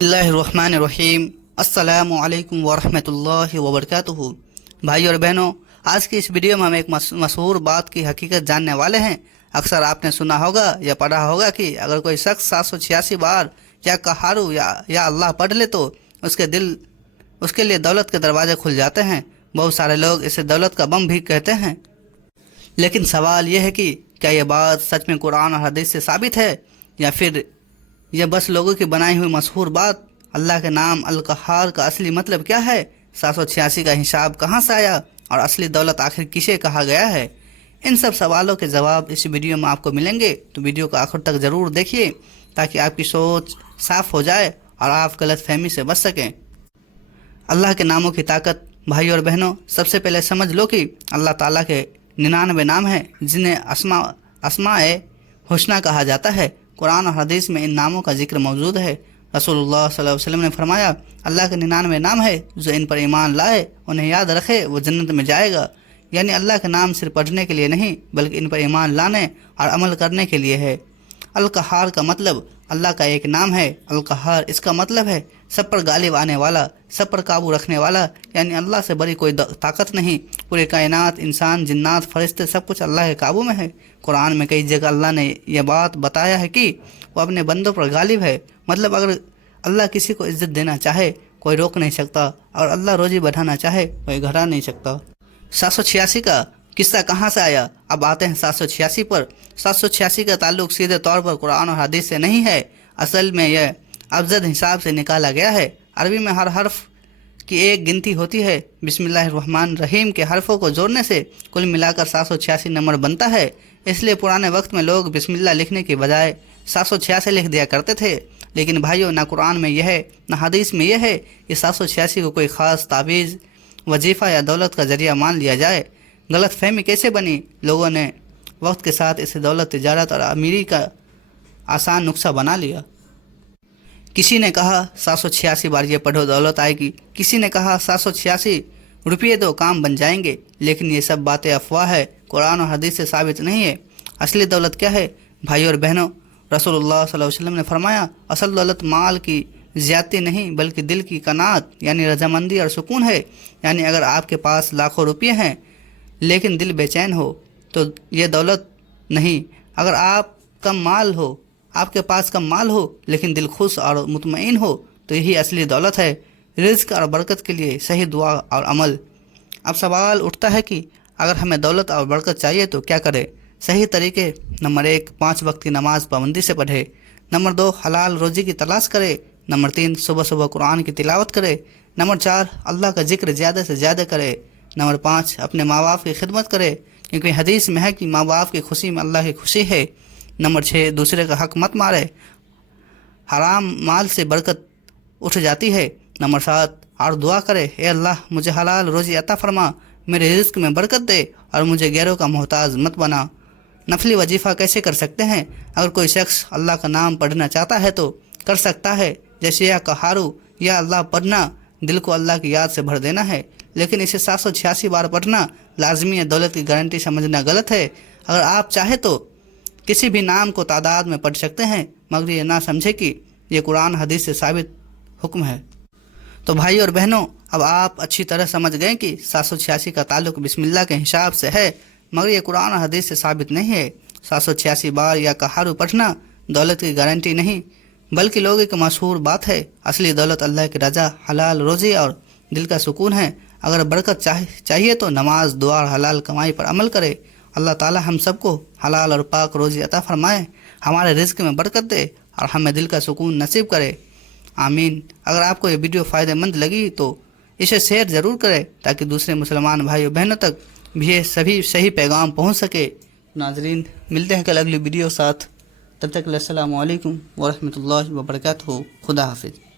اللہ الرحمن الرحیم السلام علیکم ورحمۃ اللہ وبرکاتہ۔ بھائی اور بہنوں، آج کی اس ویڈیو میں ہم ایک مشہور بات کی حقیقت جاننے والے ہیں۔ اکثر آپ نے سنا ہوگا یا پڑھا ہوگا کہ اگر کوئی شخص 786 بار یا کہارو یا اللہ پڑھ لے تو اس کے لیے دولت کے دروازے کھل جاتے ہیں۔ بہت سارے لوگ اسے دولت کا بم بھی کہتے ہیں، لیکن سوال یہ ہے کہ کیا یہ بات سچ میں قرآن اور حدیث سے ثابت ہے یا پھر یہ بس لوگوں کی بنائی ہوئی مشہور بات؟ اللہ کے نام القہار کا اصلی مطلب کیا ہے؟ 786 کا حساب کہاں سے آیا اور اصلی دولت آخر کسے کہا گیا ہے؟ ان سب سوالوں کے جواب اس ویڈیو میں آپ کو ملیں گے، تو ویڈیو کو آخر تک ضرور دیکھیے تاکہ آپ کی سوچ صاف ہو جائے اور آپ غلط فہمی سے بچ سکیں۔ اللہ کے ناموں کی طاقت۔ بھائی اور بہنوں، سب سے پہلے سمجھ لو کہ اللہ تعالیٰ کے 99 نام ہیں جنہیں اسماء حسنہ کہا جاتا ہے۔ قرآن اور حدیث میں ان ناموں کا ذکر موجود ہے۔ رسول اللہ صلی اللہ علیہ وسلم نے فرمایا، اللہ کے 99 نام ہے، جو ان پر ایمان لائے انہیں یاد رکھے وہ جنت میں جائے گا۔ یعنی اللہ کے نام صرف پڑھنے کے لیے نہیں بلکہ ان پر ایمان لانے اور عمل کرنے کے لیے ہے۔ القہار کا مطلب اللہ کا ایک نام ہے۔ القہار اس کا مطلب ہے سب پر غالب آنے والا، سب پر قابو رکھنے والا، یعنی اللہ سے بڑی کوئی طاقت نہیں۔ پورے کائنات، انسان، جنات، فرشتے، سب کچھ اللہ کے قابو میں ہے۔ قرآن میں کئی جگہ اللہ نے یہ بات بتایا ہے کہ وہ اپنے بندوں پر غالب ہے۔ مطلب اگر اللہ کسی کو عزت دینا چاہے کوئی روک نہیں سکتا، اور اللہ روزی بڑھانا چاہے کوئی گھٹا نہیں سکتا۔ 786 کا قصہ کہاں سے آیا؟ اب آتے ہیں 786 پر۔ 786 کا تعلق سیدھے طور پر قرآن اور حدیث سے نہیں ہے، اصل میں یہ ابجد حساب سے نکالا گیا ہے۔ عربی میں ہر حرف کی ایک گنتی ہوتی ہے۔ بسم اللہ الرحمن الرحیم کے حرفوں کو جوڑنے سے کل ملا کر 786 نمبر بنتا ہے۔ اس لیے پرانے وقت میں لوگ بسم اللہ لکھنے کے بجائے 786 لکھ دیا کرتے تھے۔ لیکن بھائیوں، نہ قرآن میں یہ ہے نہ حدیث میں یہ ہے کہ 786 کو کوئی خاص تعویذ، وظیفہ یا دولت کا ذریعہ مان لیا جائے۔ غلط فہمی کیسے بنی؟ لوگوں نے وقت کے ساتھ اسے دولت، تجارت اور امیری کا آسان نسخہ بنا لیا۔ کسی نے کہا 786 بار یہ پڑھو دولت آئے گی، کسی نے کہا 786 روپیے دو کام بن جائیں گے، لیکن یہ سب باتیں افواہ ہے، قرآن اور حدیث سے ثابت نہیں ہے۔ اصلی دولت کیا ہے؟ بھائی اور بہنوں، رسول اللہ صلی اللہ علیہ وسلم نے فرمایا، اصل دولت مال کی زیادتی نہیں بلکہ دل کی قناعت یعنی رضامندی اور سکون ہے۔ یعنی اگر آپ کے پاس لاکھوں روپے ہیں لیکن دل بے چین ہو تو یہ دولت نہیں۔ اگر آپ کے پاس کم مال ہو لیکن دل خوش اور مطمئن ہو تو یہی اصلی دولت ہے۔ رزق اور برکت کے لیے صحیح دعا اور عمل۔ اب سوال اٹھتا ہے کہ اگر ہمیں دولت اور برکت چاہیے تو کیا کرے؟ صحیح طریقے: نمبر 1، 5 وقت کی نماز پابندی سے پڑھے۔ نمبر 2، حلال روزی کی تلاش کرے۔ نمبر 3، صبح قرآن کی تلاوت کرے۔ نمبر 4، اللہ کا ذکر زیادہ سے زیادہ کرے۔ نمبر 5، اپنے ماں باپ کی خدمت کرے، کیونکہ حدیث میں ہے کہ ماں باپ کی خوشی میں اللہ کی خوشی ہے۔ نمبر 6، دوسرے کا حق مت مارے، حرام مال سے برکت اٹھ جاتی ہے۔ نمبر 7، اور دعا کرے، اے اللہ مجھے حلال روزی عطا فرما، میرے رزق میں برکت دے اور مجھے غیروں کا محتاج مت بنا۔ نفلی وظیفہ کیسے کر سکتے ہیں؟ اگر کوئی شخص اللہ کا نام پڑھنا چاہتا ہے تو کر سکتا ہے، جیسے یا کہارو یا اللہ پڑھنا دل کو اللہ کی یاد سے بھر دینا ہے۔ لیکن اسے 786 بار پڑھنا لازمی ہے، دولت کی گارنٹی سمجھنا غلط ہے۔ اگر آپ چاہیں تو کسی بھی نام کو تعداد میں پڑھ سکتے ہیں، مگر یہ نہ سمجھے کہ یہ قرآن حدیث سے ثابت حکم ہے۔ تو بھائی اور بہنوں، اب آپ اچھی طرح سمجھ گئے کہ 786 کا تعلق بسم اللہ کے حساب سے ہے، مگر یہ قرآن اور حدیث سے ثابت نہیں ہے۔ 786 بار یا کہارو پڑھنا دولت کی گارنٹی نہیں بلکہ لوگوں کی مشہور بات ہے۔ اصلی دولت اللہ کی رضا، حلال روزی اور دل کا سکون ہے۔ اگر برکت چاہیے تو نماز، دعا اور حلال کمائی پر عمل کرے۔ اللہ تعالی ہم سب کو حلال اور پاک روزی عطا فرمائے، ہمارے رزق میں برکت دے اور ہمیں دل کا سکون نصیب کرے، آمین۔ اگر آپ کو یہ ویڈیو فائدہ مند لگی تو اسے شیئر ضرور کریں تاکہ دوسرے مسلمان بھائیوں بہنوں تک بھی یہ صحیح پیغام پہنچ سکے۔ ناظرین، ملتے ہیں کل اگلی ویڈیو ساتھ، تب تک السلام علیکم ورحمۃ اللہ وبرکاتہ۔ خدا حافظ۔